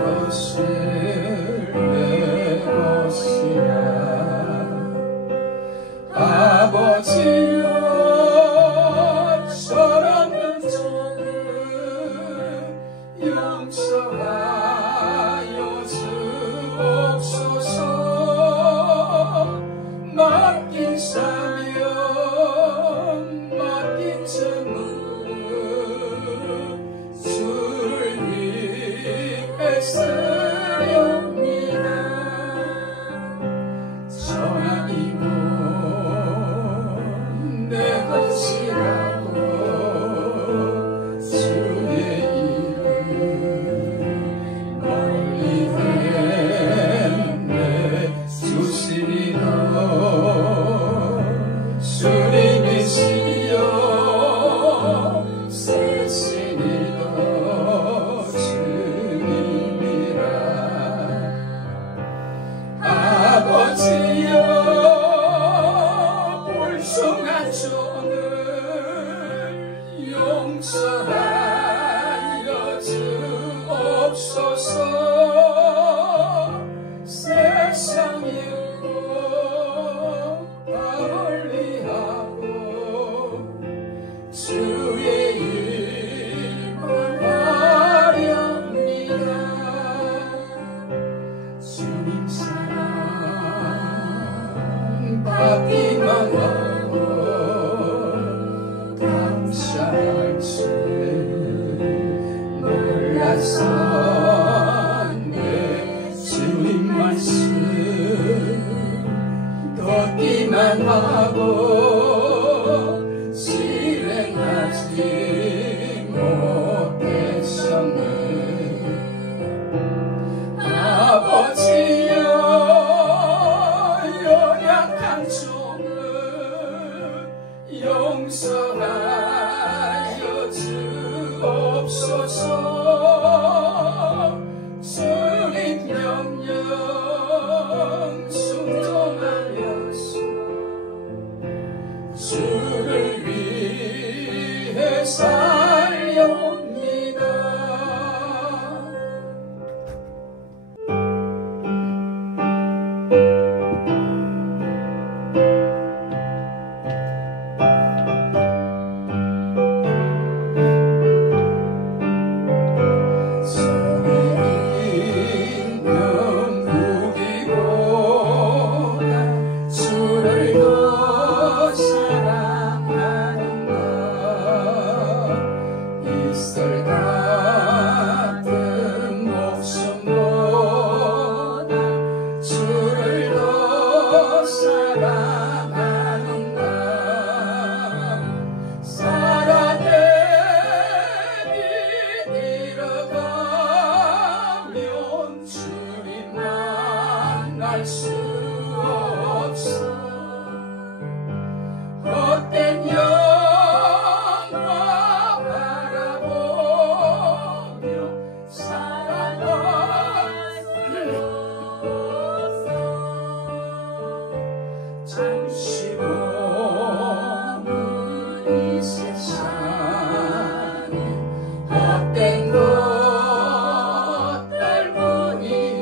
것을 내 것이야. 아버지여 저런 종을 용서하여 주옵소서. 맡긴 사명 맡긴 책무 주를 위해 쓰렵니다. 전하이고 내 것이라고 주의 이름 멀리 내주시리라. 주님이시여 세신이여 주님이라. 아버지여 불쌍한 종을 용서하여 주옵소서. 세상 잃고 멀리하고 주의 일만 하렵니다. 주님 사랑 받기만 하고 감사할 줄 몰랐었네. 주님 말씀 듣기만 하고 실행하지 못했었네. 아버지여 연약한 종을 용서하여 주옵소서. 주님 명령 순종하여서 주를 위해 살렵니다. 수 없어. 헛된 영화 바라보며 살아갈 수 없어. 잠시 보는 이 세상은 헛된 것들 뿐이니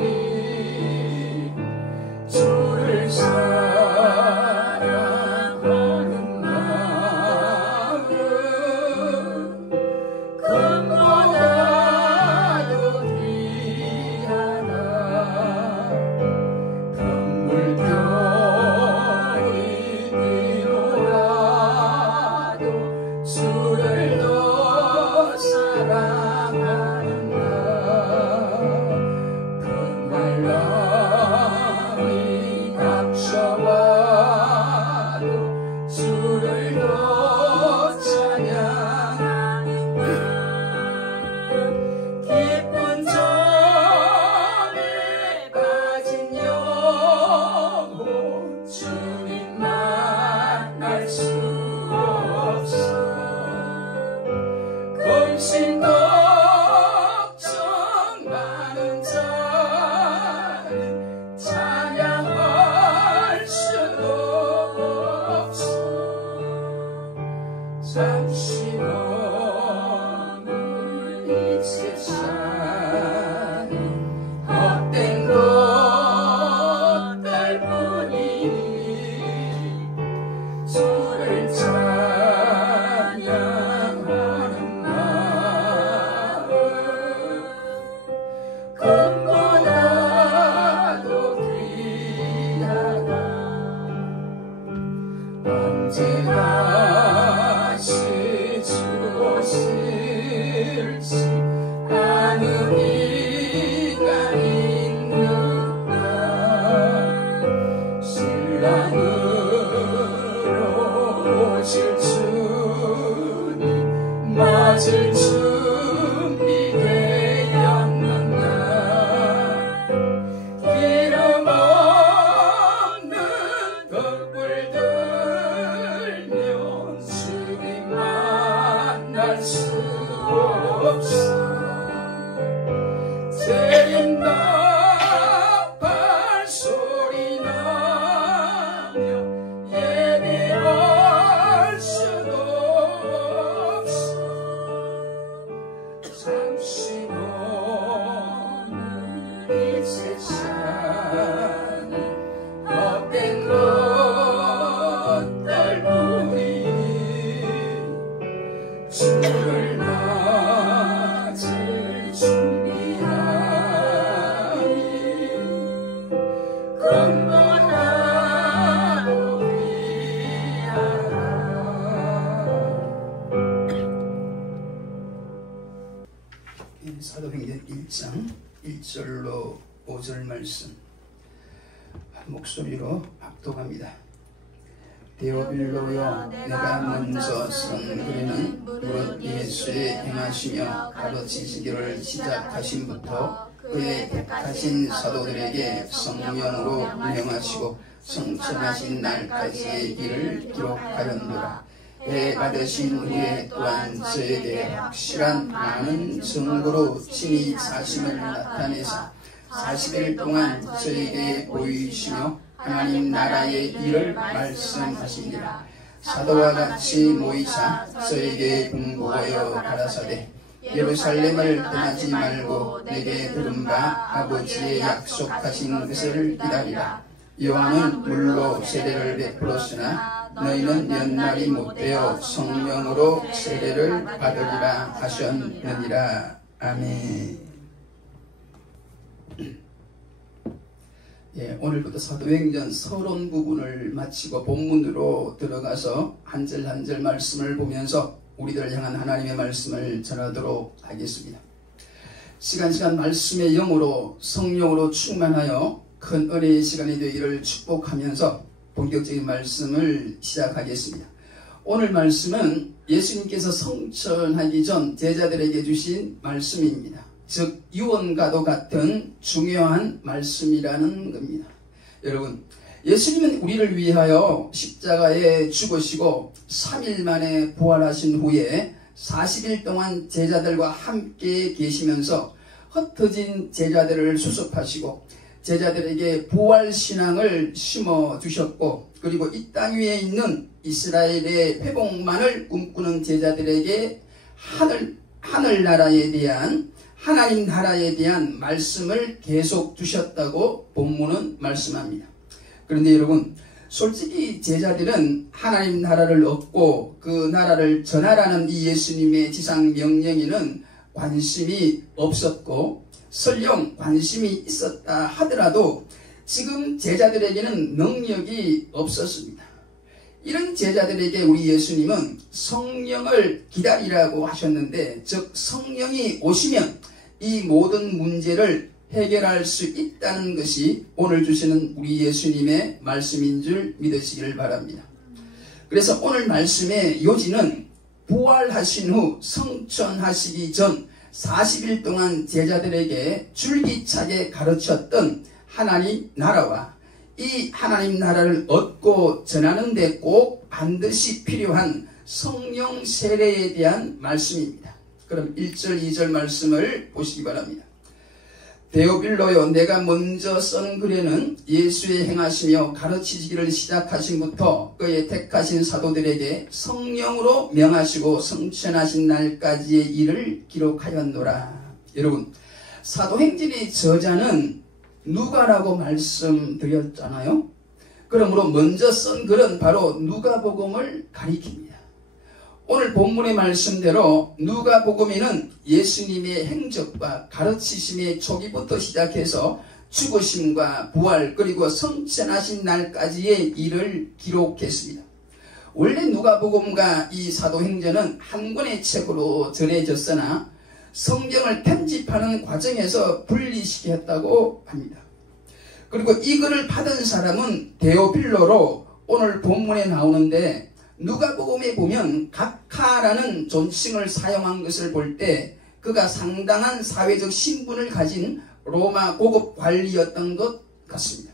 세상이 헛된 것들 뿐이니 주를 맞을 준비하니 근본하고 위하라. 사도행전 1장 1절로 5절 말씀 한 목소리로 합독합니다. 데오빌로여, 내가 먼저 쓴 글에는 무릇 예수의 행하시며 가르치시기를 시작하신부터 그의 택하신 사도들에게 성령으로 명하시고 성천하신 날까지의 일을 기록하였노라. 받으신 후에 또한 저에게 확실한 많은 증거로 친히 사심을 나타내사 40일 동안 저에게 보이시며 하나님 나라의 일을 말씀하시니라. 사도와 같이 모이사 저에게 공고하여 가라사대 예루살렘을 떠나지 말고 내게 들은 바 아버지의 약속하신 것을 기다리라. 요한은 물로 세례를 베풀었으나 너희는 연날이 못되어 성령으로 세례를 받으리라 하셨느니라. 아멘. 오늘부터 사도행전 서론 부분을 마치고 본문으로 들어가서 한 절 한 절 말씀을 보면서 우리들을 향한 하나님의 말씀을 전하도록 하겠습니다. 시간 말씀의 영으로 성령으로 충만하여 큰 은혜의 시간이 되기를 축복하면서 본격적인 말씀을 시작하겠습니다. 오늘 말씀은 예수님께서 성천하기 전 제자들에게 주신 말씀입니다. 즉 유언과도 같은 중요한 말씀이라는 겁니다. 여러분, 예수님은 우리를 위하여 십자가에 죽으시고 3일 만에 부활하신 후에 40일 동안 제자들과 함께 계시면서 흩어진 제자들을 수습하시고 제자들에게 부활신앙을 심어주셨고 그리고 이 땅 위에 있는 이스라엘의 회복만을 꿈꾸는 제자들에게 하늘나라에 대한 하나님 나라에 대한 말씀을 계속 주셨다고 본문은 말씀합니다. 그런데 여러분, 솔직히 제자들은 하나님 나라를 얻고 그 나라를 전하라는 이 예수님의 지상 명령에는 관심이 없었고 설령 관심이 있었다 하더라도 지금 제자들에게는 능력이 없었습니다. 이런 제자들에게 우리 예수님은 성령을 기다리라고 하셨는데, 즉 성령이 오시면 이 모든 문제를 해결할 수 있다는 것이 오늘 주시는 우리 예수님의 말씀인 줄 믿으시기를 바랍니다. 그래서 오늘 말씀의 요지는 부활하신 후 성천하시기 전 40일 동안 제자들에게 줄기차게 가르쳤던 하나님 나라와 이 하나님 나라를 얻고 전하는 데 꼭 반드시 필요한 성령 세례에 대한 말씀입니다. 그럼 1절 2절 말씀을 보시기 바랍니다. 데오빌로여, 내가 먼저 쓴 글에는 예수의 행하시며 가르치시기를 시작하신부터 그의 택하신 사도들에게 성령으로 명하시고 성천하신 날까지의 일을 기록하였노라. 여러분, 사도행전의 저자는 누가라고 말씀드렸잖아요. 그러므로 먼저 쓴 글은 바로 누가복음을 가리킵니다. 오늘 본문의 말씀대로 누가복음에는 예수님의 행적과 가르치심의 초기부터 시작해서 죽으심과 부활 그리고 성천하신 날까지의 일을 기록했습니다. 원래 누가복음과 이 사도행전은 한 권의 책으로 전해졌으나 성경을 편집하는 과정에서 분리시켰다고 합니다. 그리고 이 글을 받은 사람은 데오빌로로 오늘 본문에 나오는데, 누가복음에 보면 각하라는 존칭을 사용한 것을 볼 때 그가 상당한 사회적 신분을 가진 로마 고급 관리였던 것 같습니다.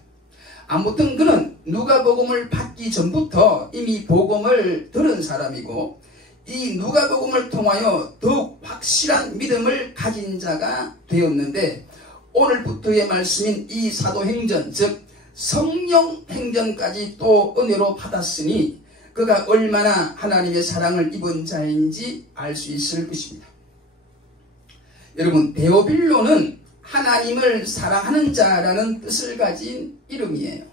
아무튼 그는 누가복음을 받기 전부터 이미 복음을 들은 사람이고 이 누가복음을 통하여 더욱 확실한 믿음을 가진 자가 되었는데, 오늘부터의 말씀인 이 사도행전, 즉 성령행전까지 또 은혜로 받았으니 그가 얼마나 하나님의 사랑을 입은 자인지 알 수 있을 것입니다. 여러분, 데오빌로는 하나님을 사랑하는 자라는 뜻을 가진 이름이에요.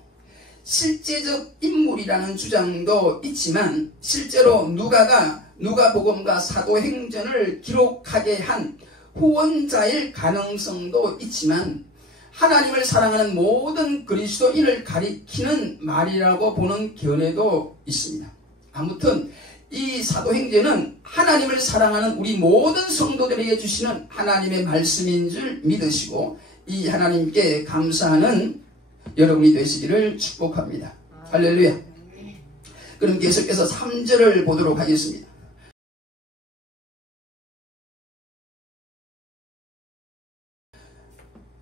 실제적 인물이라는 주장도 있지만 실제로 누가복음과 사도행전을 기록하게 한 후원자일 가능성도 있지만 하나님을 사랑하는 모든 그리스도인을 가리키는 말이라고 보는 견해도 있습니다. 아무튼 이 사도행전은 하나님을 사랑하는 우리 모든 성도들에게 주시는 하나님의 말씀인 줄 믿으시고 이 하나님께 감사하는 여러분이 되시기를 축복합니다. 할렐루야. 그럼 계속해서 3절을 보도록 하겠습니다.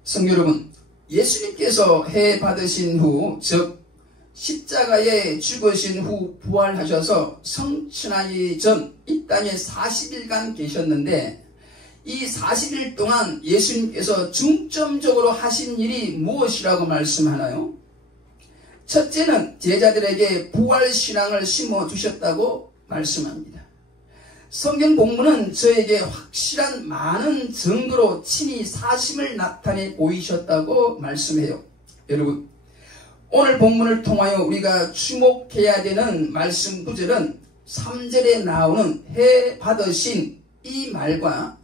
성도 여러분, 예수님께서 해 받으신 후, 즉 십자가에 죽으신 후 부활하셔서 성천하기 전 이 땅에 40일간 계셨는데 이 40일 동안 예수님께서 중점적으로 하신 일이 무엇이라고 말씀하나요? 첫째는 제자들에게 부활신앙을 심어주셨다고 말씀합니다. 성경 본문은 저에게 확실한 많은 증거로 친히 사심을 나타내 보이셨다고 말씀해요. 여러분, 오늘 본문을 통하여 우리가 주목해야 되는 말씀 구절은 3절에 나오는 해 받으신 이 말과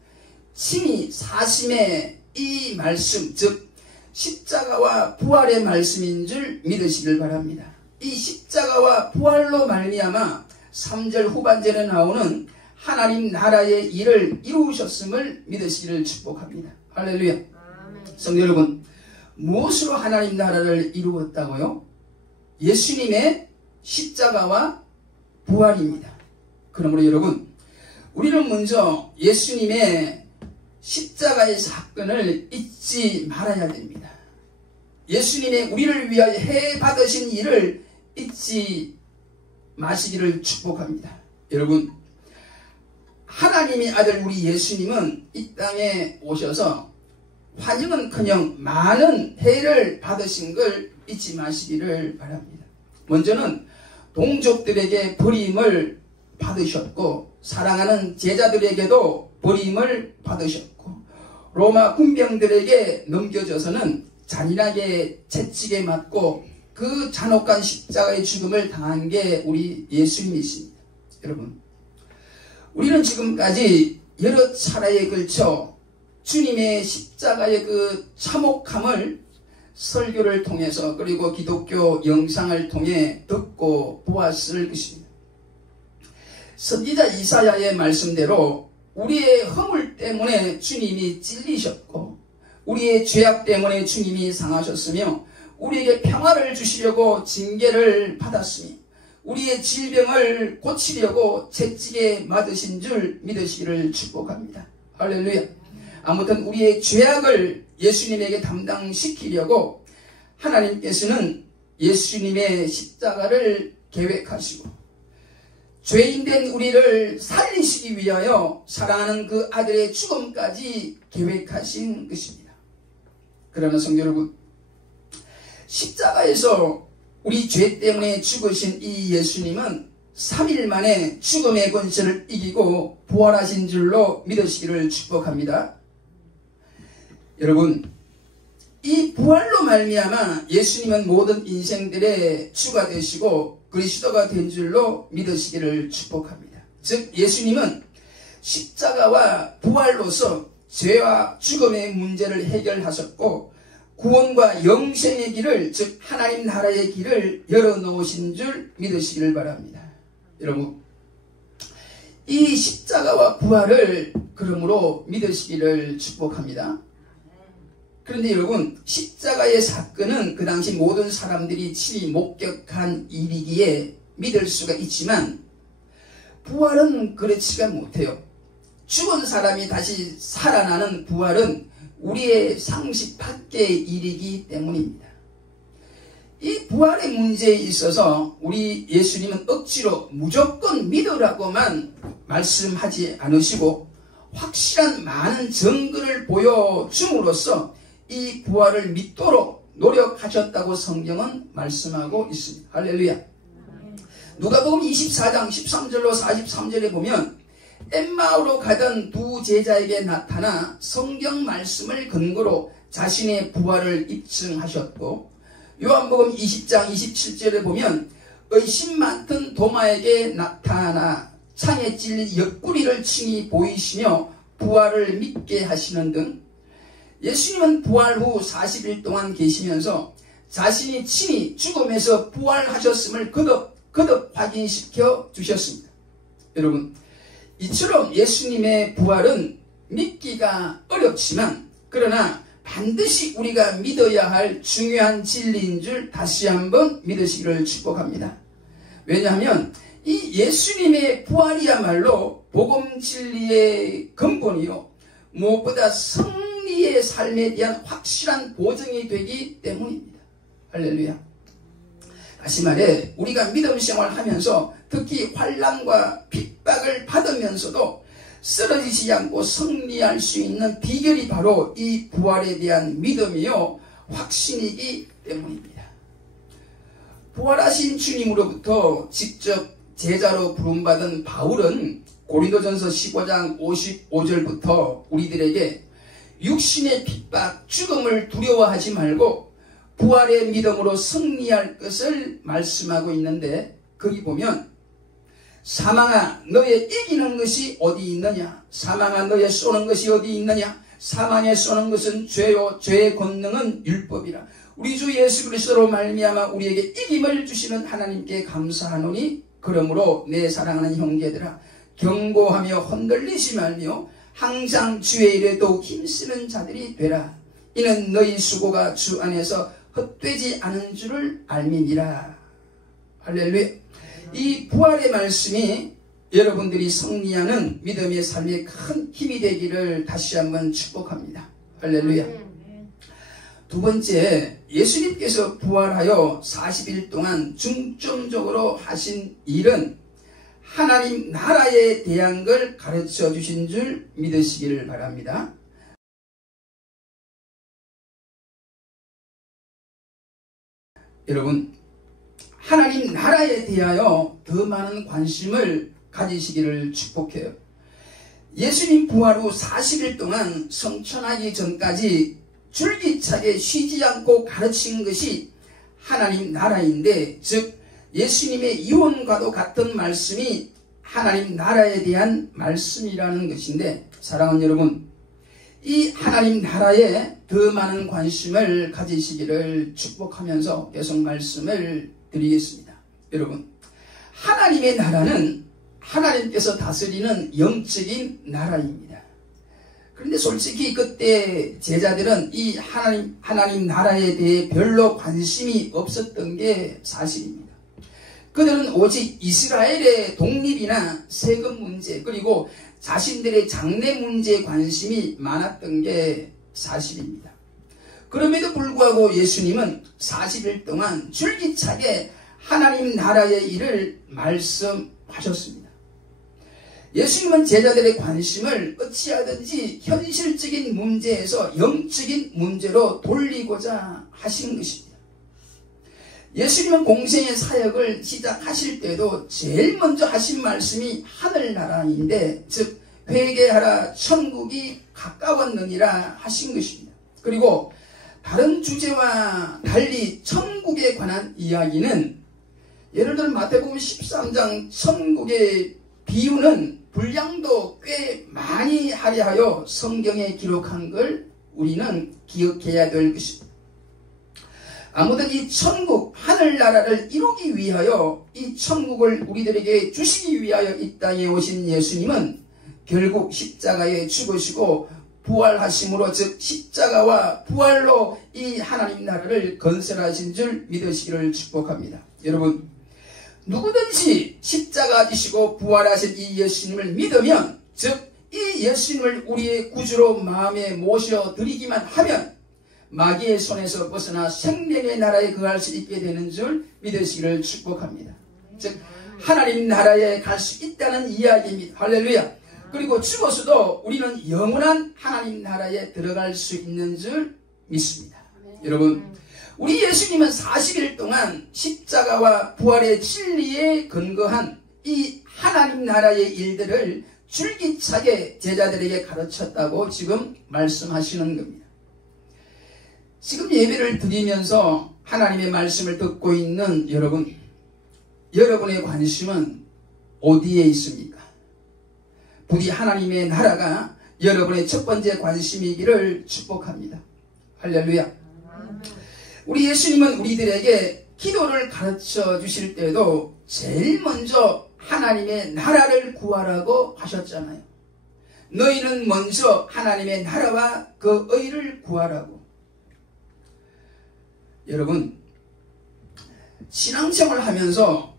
친히 사심의 이 말씀, 즉 십자가와 부활의 말씀인 줄 믿으시길 바랍니다. 이 십자가와 부활로 말미암아 3절 후반절에 나오는 하나님 나라의 일을 이루셨음을 믿으시기를 축복합니다. 할렐루야. 성도 여러분, 무엇으로 하나님 나라를 이루었다고요? 예수님의 십자가와 부활입니다. 그러므로 여러분, 우리는 먼저 예수님의 십자가의 사건을 잊지 말아야 됩니다. 예수님의 우리를 위하여 해 받으신 일을 잊지 마시기를 축복합니다. 여러분, 하나님의 아들 우리 예수님은 이 땅에 오셔서 환영은커녕 많은 해를 받으신 걸 잊지 마시기를 바랍니다. 먼저는 동족들에게 버림을 받으셨고 사랑하는 제자들에게도 버림을 받으셨고 로마 군병들에게 넘겨져서는 잔인하게 채찍에 맞고 그 잔혹한 십자가의 죽음을 당한 게 우리 예수님이십니다. 여러분, 우리는 지금까지 여러 차례에 걸쳐 주님의 십자가의 그 참혹함을 설교를 통해서 그리고 기독교 영상을 통해 듣고 보았을 것입니다. 선지자 이사야의 말씀대로 우리의 허물 때문에 주님이 찔리셨고 우리의 죄악 때문에 주님이 상하셨으며 우리에게 평화를 주시려고 징계를 받았으며 우리의 질병을 고치려고 채찍에 맞으신 줄 믿으시기를 축복합니다. 할렐루야. 아무튼 우리의 죄악을 예수님에게 담당시키려고 하나님께서는 예수님의 십자가를 계획하시고 죄인된 우리를 살리시기 위하여 사랑하는 그 아들의 죽음까지 계획하신 것입니다. 그러나 성도 여러분, 십자가에서 우리 죄 때문에 죽으신 이 예수님은 3일 만에 죽음의 권세를 이기고 부활하신 줄로 믿으시기를 축복합니다. 여러분, 이 부활로 말미암아 예수님은 모든 인생들의 주가 되시고 그리스도가 된 줄로 믿으시기를 축복합니다. 즉 예수님은 십자가와 부활로서 죄와 죽음의 문제를 해결하셨고 구원과 영생의 길을, 즉 하나님 나라의 길을 열어놓으신 줄 믿으시기를 바랍니다. 여러분, 이 십자가와 부활을 그러므로 믿으시기를 축복합니다. 그런데 여러분, 십자가의 사건은 그 당시 모든 사람들이 친히 목격한 일이기에 믿을 수가 있지만 부활은 그렇지가 못해요. 죽은 사람이 다시 살아나는 부활은 우리의 상식 밖의 일이기 때문입니다. 이 부활의 문제에 있어서 우리 예수님은 억지로 무조건 믿으라고만 말씀하지 않으시고 확실한 많은 증거를 보여줌으로써 이 부활을 믿도록 노력하셨다고 성경은 말씀하고 있습니다. 할렐루야. 누가복음 24장 13절로 43절에 보면 엠마오로 가던 두 제자에게 나타나 성경 말씀을 근거로 자신의 부활을 입증하셨고, 요한복음 20장 27절에 보면 의심 많던 도마에게 나타나 창에 찔린 옆구리를 칭히 보이시며 부활을 믿게 하시는 등 예수님은 부활 후 40일 동안 계시면서 자신이 친히 죽음에서 부활하셨음을 거듭 확인시켜 주셨습니다. 여러분, 이처럼 예수님의 부활은 믿기가 어렵지만 그러나 반드시 우리가 믿어야 할 중요한 진리인 줄 다시 한번 믿으시기를 축복합니다. 왜냐하면 이 예수님의 부활이야말로 복음 진리의 근본이요, 무엇보다 승리의 삶에 대한 확실한 보증이 되기 때문입니다. 할렐루야. 다시 말해 우리가 믿음 생활하면서 특히 환난과 핍박을 받으면서도 쓰러지지 않고 승리할 수 있는 비결이 바로 이 부활에 대한 믿음이요 확신이기 때문입니다. 부활하신 주님으로부터 직접 제자로 부름받은 바울은 고린도전서 15장 55절부터 우리들에게 육신의 핍박, 죽음을 두려워하지 말고 부활의 믿음으로 승리할 것을 말씀하고 있는데, 거기 보면 사망아 너의 이기는 것이 어디 있느냐, 사망아 너의 쏘는 것이 어디 있느냐, 사망에 쏘는 것은 죄요 죄의 권능은 율법이라. 우리 주 예수 그리스도로 말미암아 우리에게 이김을 주시는 하나님께 감사하노니 그러므로 내 사랑하는 형제들아 경고하며 흔들리지 말며 항상 주의 일에 더욱 힘쓰는 자들이 되라. 이는 너희 수고가 주 안에서 헛되지 않은 줄을 알미니라. 할렐루야. 이 부활의 말씀이 여러분들이 승리하는 믿음의 삶에 큰 힘이 되기를 다시 한번 축복합니다. 할렐루야. 두 번째, 예수님께서 부활하여 40일 동안 중점적으로 하신 일은 하나님 나라에 대한 걸 가르쳐 주신 줄 믿으시기를 바랍니다. 여러분, 하나님 나라에 대하여 더 많은 관심을 가지시기를 축복해요. 예수님 부활 후 40일 동안 성천하기 전까지 줄기차게 쉬지 않고 가르친 것이 하나님 나라인데, 즉 예수님의 이혼과도 같은 말씀이 하나님 나라에 대한 말씀이라는 것인데, 사랑하는 여러분, 이 하나님 나라에 더 많은 관심을 가지시기를 축복하면서 계속 말씀을 드리겠습니다. 여러분, 하나님의 나라는 하나님께서 다스리는 영적인 나라입니다. 그런데 솔직히 그때 제자들은 이 하나님 나라에 대해 별로 관심이 없었던 게 사실입니다. 그들은 오직 이스라엘의 독립이나 세금 문제, 그리고 자신들의 장래 문제에 관심이 많았던 게 사실입니다. 그럼에도 불구하고 예수님은 40일 동안 줄기차게 하나님 나라의 일을 말씀하셨습니다. 예수님은 제자들의 관심을 어찌하든지 현실적인 문제에서 영적인 문제로 돌리고자 하신 것입니다. 예수님은 공생의 사역을 시작하실 때도 제일 먼저 하신 말씀이 하늘나라인데, 즉 회개하라 천국이 가까웠느니라 하신 것입니다. 그리고 다른 주제와 달리 천국에 관한 이야기는, 예를 들어 마태복음 13장 천국의 비유는 분량도 꽤 많이 하려하여 성경에 기록한 걸 우리는 기억해야 될 것입니다. 아무튼 이 천국, 하늘나라를 이루기 위하여, 이 천국을 우리들에게 주시기 위하여 이 땅에 오신 예수님은 결국 십자가에 죽으시고 부활하심으로, 즉 십자가와 부활로 이 하나님 나라를 건설하신 줄 믿으시기를 축복합니다. 여러분, 누구든지 십자가 지시고 부활하신 이 예수님을 믿으면, 즉 이 예수님을 우리의 구주로 마음에 모셔드리기만 하면 마귀의 손에서 벗어나 생명의 나라에 거할 수 있게 되는 줄 믿으시기를 축복합니다. 즉 하나님 나라에 갈 수 있다는 이야기입니다. 할렐루야. 그리고 죽어서도 우리는 영원한 하나님 나라에 들어갈 수 있는 줄 믿습니다. 여러분, 우리 예수님은 40일 동안 십자가와 부활의 진리에 근거한 이 하나님 나라의 일들을 줄기차게 제자들에게 가르쳤다고 지금 말씀하시는 겁니다. 지금 예배를 드리면서 하나님의 말씀을 듣고 있는 여러분, 여러분의 관심은 어디에 있습니까? 부디 하나님의 나라가 여러분의 첫 번째 관심이기를 축복합니다. 할렐루야. 우리 예수님은 우리들에게 기도를 가르쳐 주실 때도 제일 먼저 하나님의 나라를 구하라고 하셨잖아요. 너희는 먼저 하나님의 나라와 그 의를 구하라고. 여러분, 신앙생활을 하면서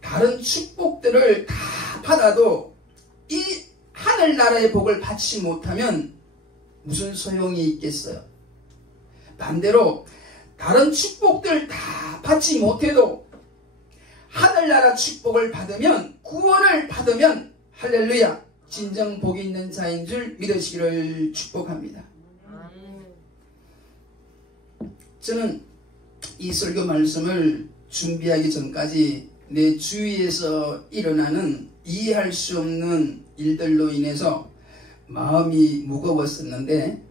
다른 축복들을 다 받아도 이 하늘나라의 복을 받지 못하면 무슨 소용이 있겠어요? 반대로 다른 축복들 다 받지 못해도 하늘나라 축복을 받으면, 구원을 받으면 할렐루야, 진정 복이 있는 자인 줄 믿으시기를 축복합니다. 저는 이 설교 말씀을 준비하기 전까지 내 주위에서 일어나는 이해할 수 없는 일들로 인해서 마음이 무거웠었는데,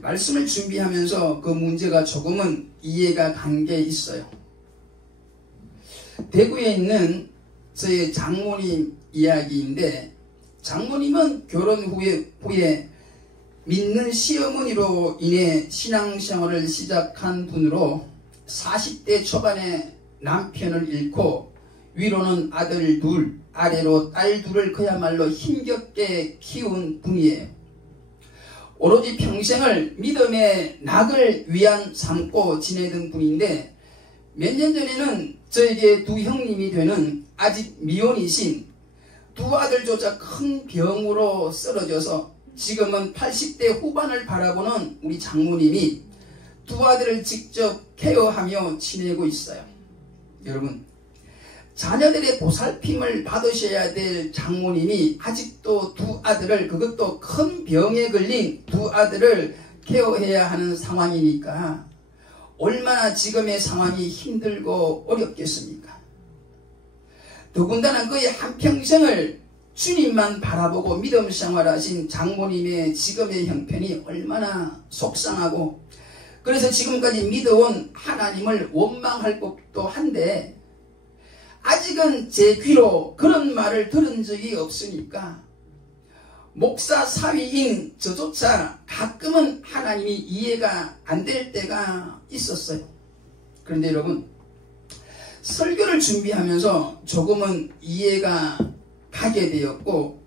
말씀을 준비하면서 그 문제가 조금은 이해가 간 게 있어요. 대구에 있는 저의 장모님 이야기인데, 장모님은 결혼 후에 믿는 시어머니로 인해 신앙생활을 시작한 분으로 40대 초반에 남편을 잃고 위로는 아들 둘, 아래로 딸 둘을 그야말로 힘겹게 키운 분이에요. 오로지 평생을 믿음의 낙을 위안 삼고 지내던 분인데, 몇 년 전에는 저에게 두 형님이 되는 아직 미혼이신 두 아들조차 큰 병으로 쓰러져서 지금은 80대 후반을 바라보는 우리 장모님이 두 아들을 직접 케어하며 지내고 있어요. 여러분, 자녀들의 보살핌을 받으셔야 될 장모님이 아직도 두 아들을, 그것도 큰 병에 걸린 두 아들을 케어해야 하는 상황이니까 얼마나 지금의 상황이 힘들고 어렵겠습니까? 더군다나 그의 한평생을 주님만 바라보고 믿음 생활하신 장모님의 지금의 형편이 얼마나 속상하고, 그래서 지금까지 믿어온 하나님을 원망할 것도 한데, 아직은 제 귀로 그런 말을 들은 적이 없으니까 목사 사위인 저조차 가끔은 하나님이 이해가 안 될 때가 있었어요. 그런데 여러분, 설교를 준비하면서 조금은 이해가 가게 되었고,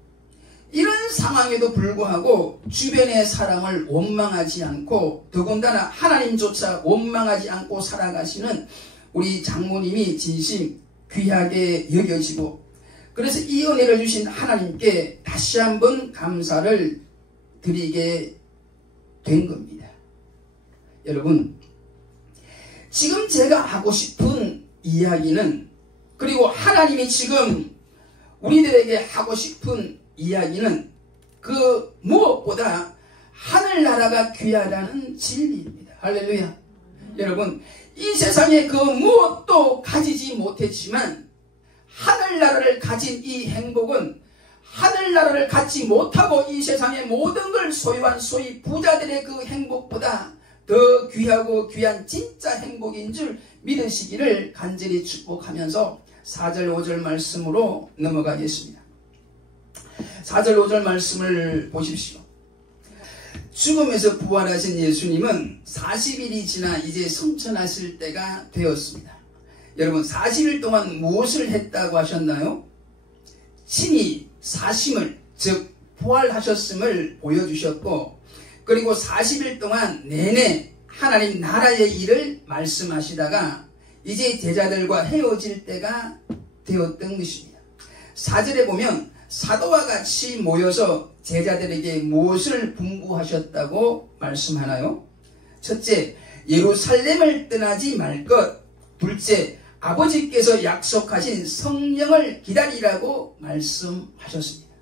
이런 상황에도 불구하고 주변의 사람을 원망하지 않고, 더군다나 하나님조차 원망하지 않고 살아가시는 우리 장모님이 진심 귀하게 여겨지고, 그래서 이 은혜를 주신 하나님께 다시 한번 감사를 드리게 된 겁니다. 여러분, 지금 제가 하고 싶은 이야기는, 그리고 하나님이 지금 우리들에게 하고 싶은 이야기는 그 무엇보다 하늘나라가 귀하다는 진리입니다. 할렐루야. 여러분, 이 세상에 그 무엇도 가지지 못했지만 하늘나라를 가진 이 행복은, 하늘나라를 갖지 못하고 이 세상의 모든 걸 소유한 소위 부자들의 그 행복보다 더 귀하고 귀한 진짜 행복인 줄 믿으시기를 간절히 축복하면서 4절 5절 말씀으로 넘어가겠습니다. 4절 5절 말씀을 보십시오. 죽음에서 부활하신 예수님은 40일이 지나 이제 성천하실 때가 되었습니다. 여러분, 40일 동안 무엇을 했다고 하셨나요? 친히 사심을, 즉 부활하셨음을 보여주셨고, 그리고 40일 동안 내내 하나님 나라의 일을 말씀하시다가 이제 제자들과 헤어질 때가 되었던 것입니다. 4절에 보면 사도와 같이 모여서 제자들에게 무엇을 분부하셨다고 말씀하나요? 첫째, 예루살렘을 떠나지 말 것. 둘째, 아버지께서 약속하신 성령을 기다리라고 말씀하셨습니다.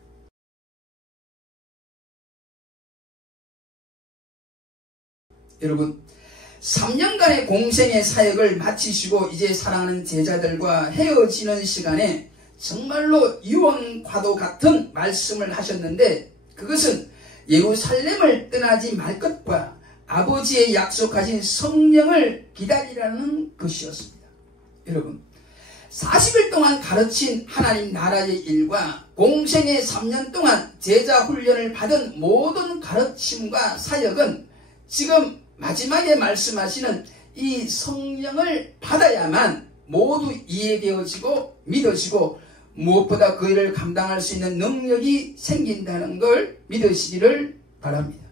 여러분, 3년간의 공생의 사역을 마치시고 이제 사랑하는 제자들과 헤어지는 시간에 정말로 유언과도 같은 말씀을 하셨는데, 그것은 예루살렘을 떠나지 말 것과 아버지의 약속하신 성령을 기다리라는 것이었습니다. 여러분, 40일 동안 가르친 하나님 나라의 일과 공생의 3년 동안 제자 훈련을 받은 모든 가르침과 사역은 지금 마지막에 말씀하시는 이 성령을 받아야만 모두 이해되어지고 믿어지고 무엇보다 그 일을 감당할 수 있는 능력이 생긴다는 걸 믿으시기를 바랍니다.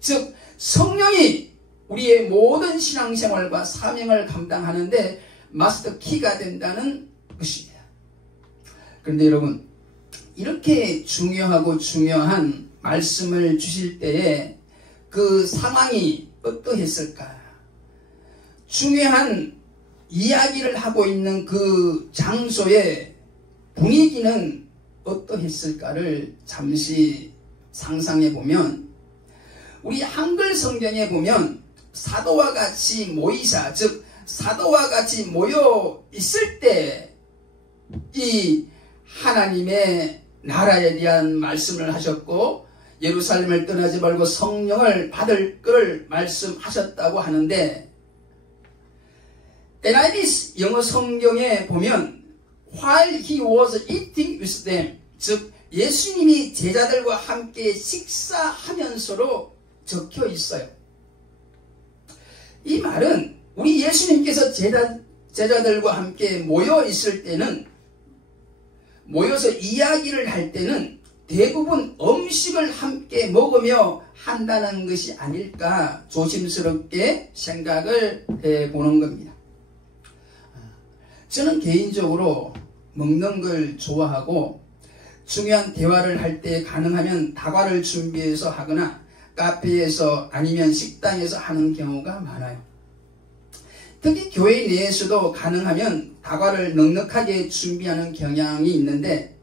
즉 성령이 우리의 모든 신앙생활과 사명을 감당하는데 마스터 키가 된다는 것입니다. 그런데 여러분, 이렇게 중요하고 중요한 말씀을 주실 때에 그 상황이 어떠했을까? 중요한 이야기를 하고 있는 그 장소의 분위기는 어떠했을까를 잠시 상상해 보면, 우리 한글 성경에 보면 사도와 같이 모이사, 즉 사도와 같이 모여 있을 때 이 하나님의 나라에 대한 말씀을 하셨고 예루살렘을 떠나지 말고 성령을 받을 것을 말씀하셨다고 하는데, NIV 영어 성경에 보면 while he was eating with them, 즉 예수님이 제자들과 함께 식사하면서로 적혀 있어요. 이 말은 우리 예수님께서 제자들과 함께 모여 있을 때는, 모여서 이야기를 할 때는 대부분 음식을 함께 먹으며 한다는 것이 아닐까 조심스럽게 생각을 해보는 겁니다. 저는 개인적으로 먹는 걸 좋아하고 중요한 대화를 할 때 가능하면 다과를 준비해서 하거나 카페에서 아니면 식당에서 하는 경우가 많아요. 특히 교회 내에서도 가능하면 다과를 넉넉하게 준비하는 경향이 있는데,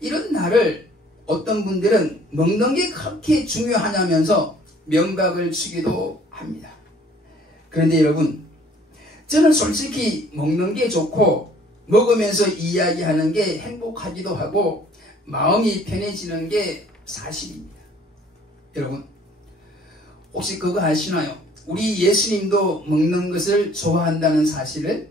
이런 날을 어떤 분들은 먹는 게 그렇게 중요하냐면서 면박을 주기도 합니다. 그런데 여러분, 저는 솔직히 먹는 게 좋고 먹으면서 이야기하는 게 행복하기도 하고 마음이 편해지는 게 사실입니다. 여러분, 혹시 그거 아시나요? 우리 예수님도 먹는 것을 좋아한다는 사실을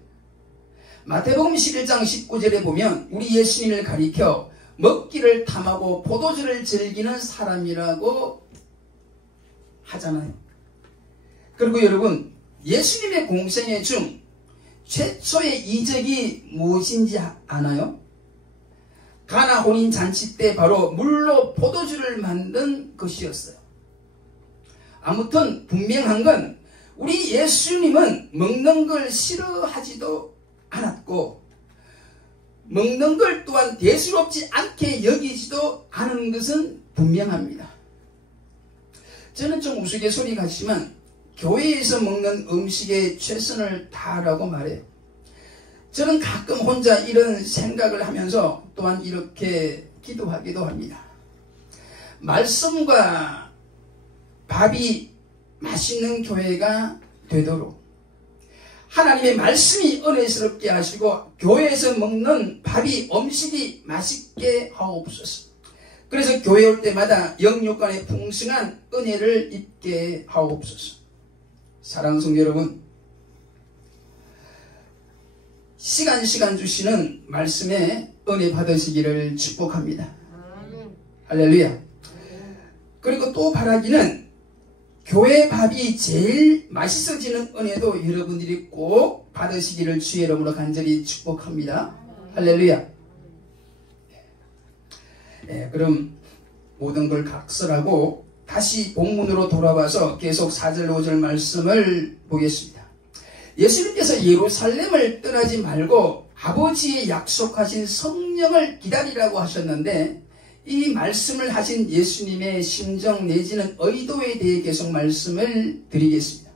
마태복음 11장 19절에 보면 우리 예수님을 가리켜 먹기를 탐하고 포도주를 즐기는 사람이라고 하잖아요. 그리고 여러분, 예수님의 공생애 중 최초의 이적이 무엇인지 아나요? 가나 혼인 잔치 때 바로 물로 포도주를 만든 것이었어요. 아무튼 분명한 건 우리 예수님은 먹는 걸 싫어하지도 않았고 먹는 걸 또한 대수롭지 않게 여기지도 않은 것은 분명합니다. 저는 좀 우스갯소리 같지만 교회에서 먹는 음식에 최선을 다하라고 말해요. 저는 가끔 혼자 이런 생각을 하면서 또한 이렇게 기도하기도 합니다. 말씀과 밥이 맛있는 교회가 되도록 하나님의 말씀이 은혜스럽게 하시고 교회에서 먹는 밥이 음식이 맛있게 하옵소서. 그래서 교회 올 때마다 영육간의 풍성한 은혜를 입게 하옵소서. 사랑하는 성도 여러분, 시간 주시는 말씀에 은혜 받으시기를 축복합니다. 할렐루야. 그리고 또 바라기는 교회 밥이 제일 맛있어지는 은혜도 여러분들이 꼭 받으시기를 주의 이름으로 간절히 축복합니다. 할렐루야. 그럼 모든 걸 각설하고 다시 본문으로 돌아와서 계속 4절 5절 말씀을 보겠습니다. 예수님께서 예루살렘을 떠나지 말고 아버지의 약속하신 성령을 기다리라고 하셨는데, 이 말씀을 하신 예수님의 심정 내지는 의도에 대해 계속 말씀을 드리겠습니다.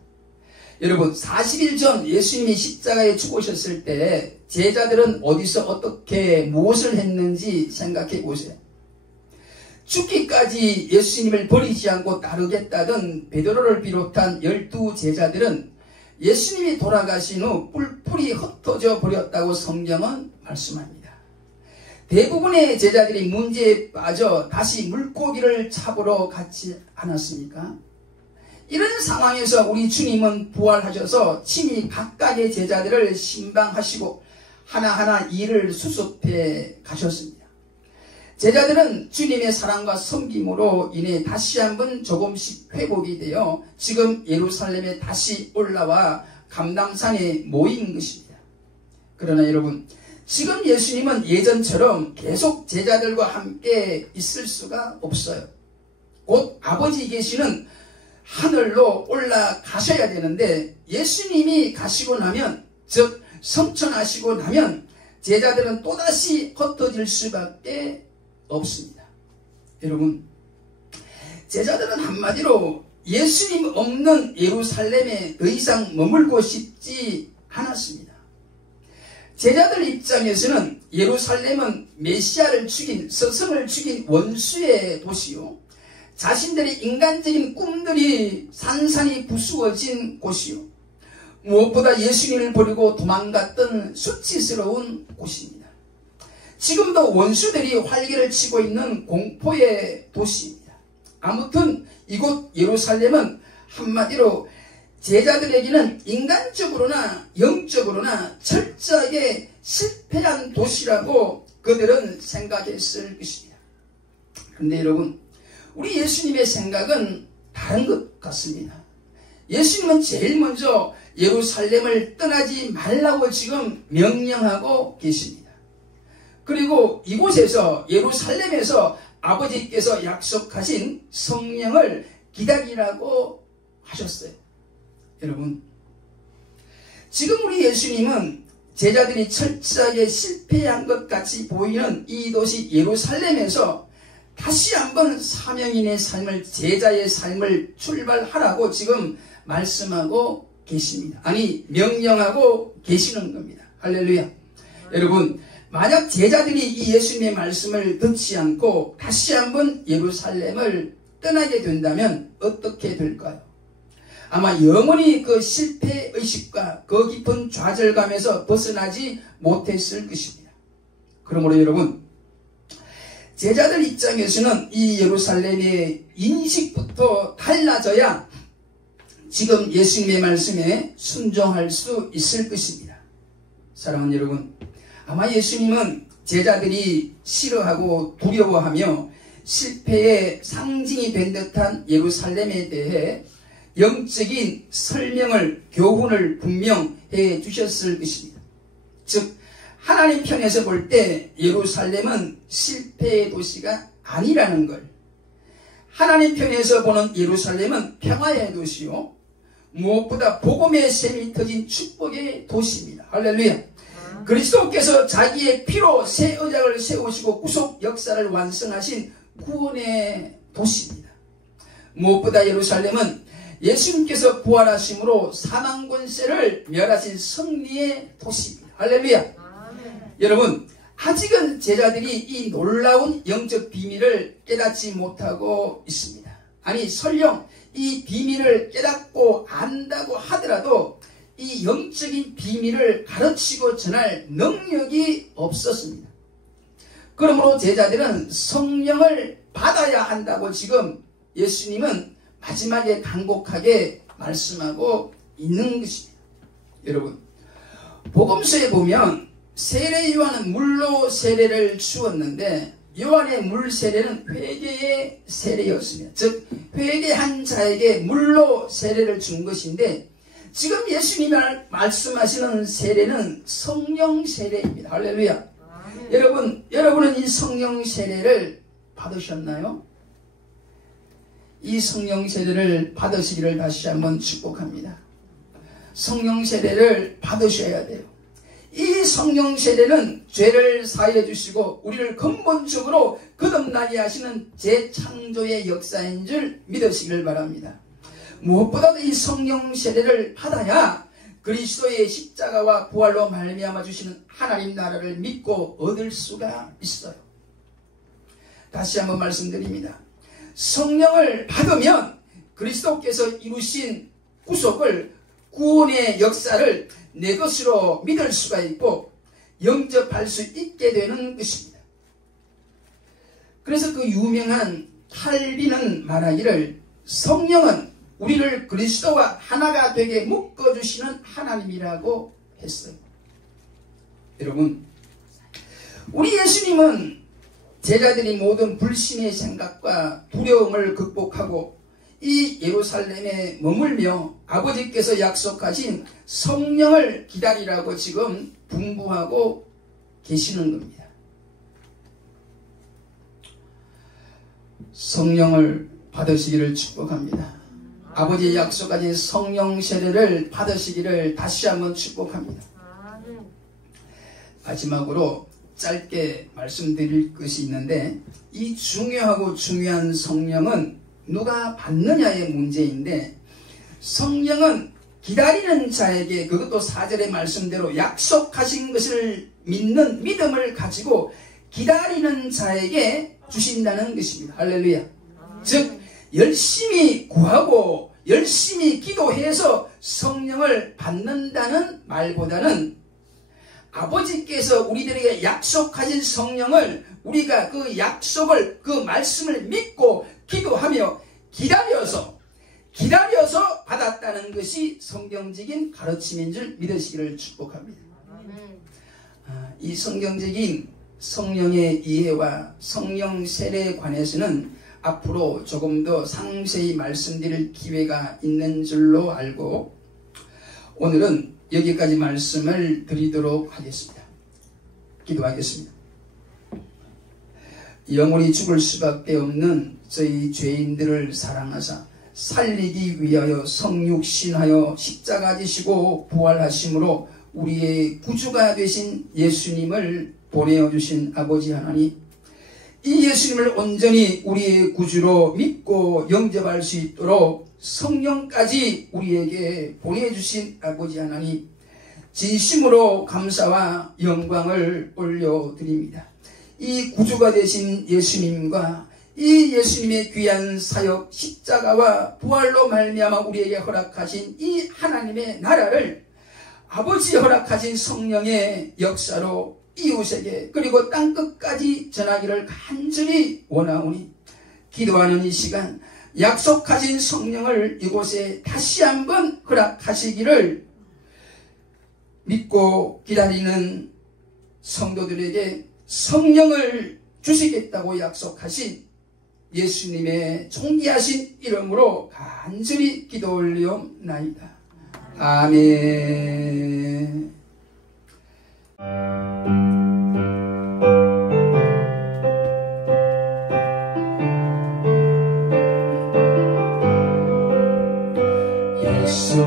여러분, 40일 전 예수님이 십자가에 죽으셨을 때 제자들은 어디서 어떻게 무엇을 했는지 생각해 보세요. 죽기까지 예수님을 버리지 않고 따르겠다던 베드로를 비롯한 12제자들은 예수님이 돌아가신 후 뿔뿔이 흩어져 버렸다고 성경은 말씀합니다. 대부분의 제자들이 문제에 빠져 다시 물고기를 잡으러 갔지 않았습니까? 이런 상황에서 우리 주님은 부활하셔서 친히 각각의 제자들을 신방하시고 하나하나 일을 수습해 가셨습니다. 제자들은 주님의 사랑과 섬김으로 인해 다시 한번 조금씩 회복이 되어 지금 예루살렘에 다시 올라와 감람산에 모인 것입니다. 그러나 여러분, 지금 예수님은 예전처럼 계속 제자들과 함께 있을 수가 없어요. 곧 아버지 계시는 하늘로 올라가셔야 되는데, 예수님이 가시고 나면, 즉 성천하시고 나면 제자들은 또다시 흩어질 수밖에 없습니다. 여러분, 제자들은 한마디로 예수님 없는 예루살렘에 더 이상 머물고 싶지 않았습니다. 제자들 입장에서는 예루살렘은 메시아를 죽인, 스승을 죽인 원수의 도시요, 자신들의 인간적인 꿈들이 산산이 부수어진 곳이요, 무엇보다 예수님을 버리고 도망갔던 수치스러운 곳입니다. 지금도 원수들이 활개를 치고 있는 공포의 도시입니다. 아무튼 이곳 예루살렘은 한마디로 제자들에게는 인간적으로나 영적으로나 철저하게 실패한 도시라고 그들은 생각했을 것입니다. 그런데 여러분, 우리 예수님의 생각은 다른 것 같습니다. 예수님은 제일 먼저 예루살렘을 떠나지 말라고 지금 명령하고 계십니다. 그리고 이곳에서 예루살렘에서 아버지께서 약속하신 성령을 기다리라고 하셨어요. 여러분, 지금 우리 예수님은 제자들이 철저하게 실패한 것 같이 보이는 이 도시 예루살렘에서 다시 한번 사명인의 삶을, 제자의 삶을 출발하라고 지금 말씀하고 계십니다. 아니, 명령하고 계시는 겁니다. 할렐루야. 여러분, 만약 제자들이 이 예수님의 말씀을 듣지 않고 다시 한번 예루살렘을 떠나게 된다면 어떻게 될까요? 아마 영원히 그 실패의식과 그 깊은 좌절감에서 벗어나지 못했을 것입니다. 그러므로 여러분, 제자들 입장에서는 이 예루살렘의 인식부터 달라져야 지금 예수님의 말씀에 순종할 수 있을 것입니다. 사랑하는 여러분, 아마 예수님은 제자들이 싫어하고 두려워하며 실패의 상징이 된 듯한 예루살렘에 대해 영적인 설명을, 교훈을 분명해 주셨을 것입니다. 즉, 하나님 편에서 볼 때 예루살렘은 실패의 도시가 아니라는 걸, 하나님 편에서 보는 예루살렘은 평화의 도시요, 무엇보다 복음의 샘이 터진 축복의 도시입니다. 할렐루야. 그리스도께서 자기의 피로 새 언약을 세우시고 구속 역사를 완성하신 구원의 도시입니다. 무엇보다 예루살렘은 예수님께서 부활하심으로 사망 권세를 멸하신 승리의 도시입니다. 할렐루야. 아멘. 여러분, 아직은 제자들이 이 놀라운 영적 비밀을 깨닫지 못하고 있습니다. 아니, 설령 이 비밀을 깨닫고 안다고 하더라도 이 영적인 비밀을 가르치고 전할 능력이 없었습니다. 그러므로 제자들은 성령을 받아야 한다고 지금 예수님은 마지막에 간곡하게 말씀하고 있는 것입니다. 여러분, 복음서에 보면 세례 요한은 물로 세례를 주었는데 요한의 물 세례는 회개의 세례였습니다. 즉, 회개한 자에게 물로 세례를 준 것인데 지금 예수님이 말씀하시는 세례는 성령 세례입니다. 할렐루야. 여러분은 이 성령 세례를 받으셨나요? 이 성령 세례를 받으시기를 다시 한번 축복합니다. 성령 세례를 받으셔야 돼요. 이 성령 세례는 죄를 사해 주시고 우리를 근본적으로 거듭나게 하시는 재창조의 역사인 줄 믿으시기를 바랍니다. 무엇보다도 이 성령 세례를 받아야 그리스도의 십자가와 부활로 말미암아 주시는 하나님 나라를 믿고 얻을 수가 있어요. 다시 한번 말씀드립니다. 성령을 받으면 그리스도께서 이루신 구속을, 구원의 역사를 내 것으로 믿을 수가 있고 영접할 수 있게 되는 것입니다. 그래서 그 유명한 칼빈은 말하기를 성령은 우리를 그리스도와 하나가 되게 묶어주시는 하나님이라고 했어요. 여러분, 우리 예수님은 제자들이 모든 불신의 생각과 두려움을 극복하고 이 예루살렘에 머물며 아버지께서 약속하신 성령을 기다리라고 지금 분부하고 계시는 겁니다. 성령을 받으시기를 축복합니다. 아버지의 약속하신 성령 세례를 받으시기를 다시 한번 축복합니다. 마지막으로 짧게 말씀드릴 것이 있는데, 이 중요하고 중요한 성령은 누가 받느냐의 문제인데, 성령은 기다리는 자에게, 그것도 4절의 말씀대로 약속하신 것을 믿는 믿음을 가지고 기다리는 자에게 주신다는 것입니다. 할렐루야. 즉 열심히 구하고 열심히 기도해서 성령을 받는다는 말보다는 아버지께서 우리들에게 약속하신 성령을 우리가 그 약속을, 그 말씀을 믿고 기도하며 기다려서 받았다는 것이 성경적인 가르침인 줄 믿으시기를 축복합니다. 이 성경적인 성령의 이해와 성령 세례에 관해서는 앞으로 조금 더 상세히 말씀드릴 기회가 있는 줄로 알고, 오늘은 여기까지 말씀을 드리도록 하겠습니다. 기도하겠습니다. 영원히 죽을 수밖에 없는 저희 죄인들을 사랑하사 살리기 위하여 성육신하여 십자가 지시고 부활하심으로 우리의 구주가 되신 예수님을 보내어주신 아버지 하나님, 이 예수님을 온전히 우리의 구주로 믿고 영접할 수 있도록 성령까지 우리에게 보내주신 아버지 하나님, 진심으로 감사와 영광을 올려드립니다. 이 구주가 되신 예수님과 이 예수님의 귀한 사역, 십자가와 부활로 말미암아 우리에게 허락하신 이 하나님의 나라를 아버지 허락하신 성령의 역사로 이웃에게 그리고 땅끝까지 전하기를 간절히 원하오니, 기도하는 이 시간 약속하신 성령을 이곳에 다시 한번 허락하시기를 믿고 기다리는 성도들에게 성령을 주시겠다고 약속하신 예수님의 존귀하신 이름으로 간절히 기도 올리옵나이다. 아멘.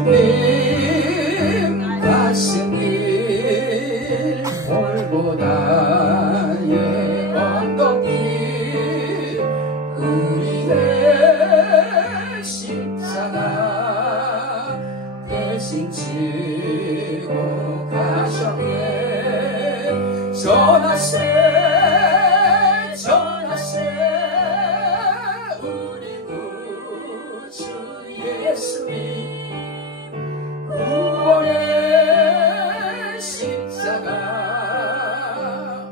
예수님 가슴길 볼보다 언덕길 우리의 십자가 대신 지고 가셨네. 전하세 우리 구주 예수님 구원의 십자가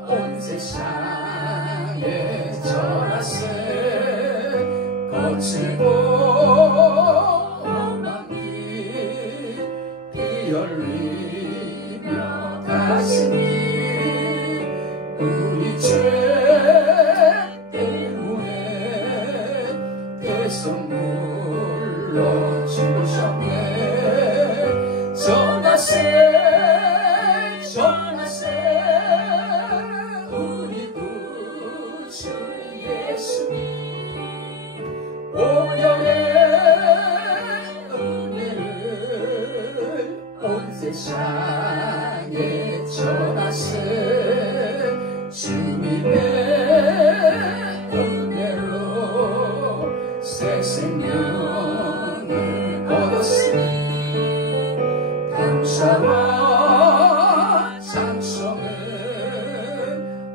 온 세상에 전하세. 거칠고 험한 길 피 흘리며 가시니 우리 죄 때문에 대성물로 죽으셨네. 전하세 우리 구주 예수님 오년의 은혜를 온 세상에 전하세. 주님의 은혜로 새 생명을 얻었으니 감사와 찬송은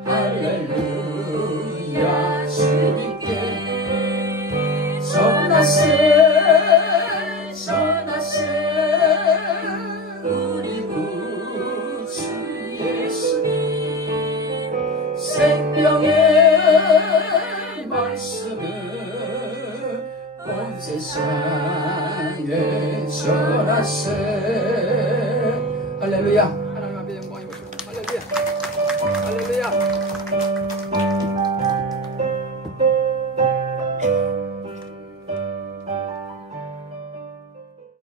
할렐루야 주님께. 전하세 우리 구주 예수님 생명의 말씀은 온 세상 할렐루야.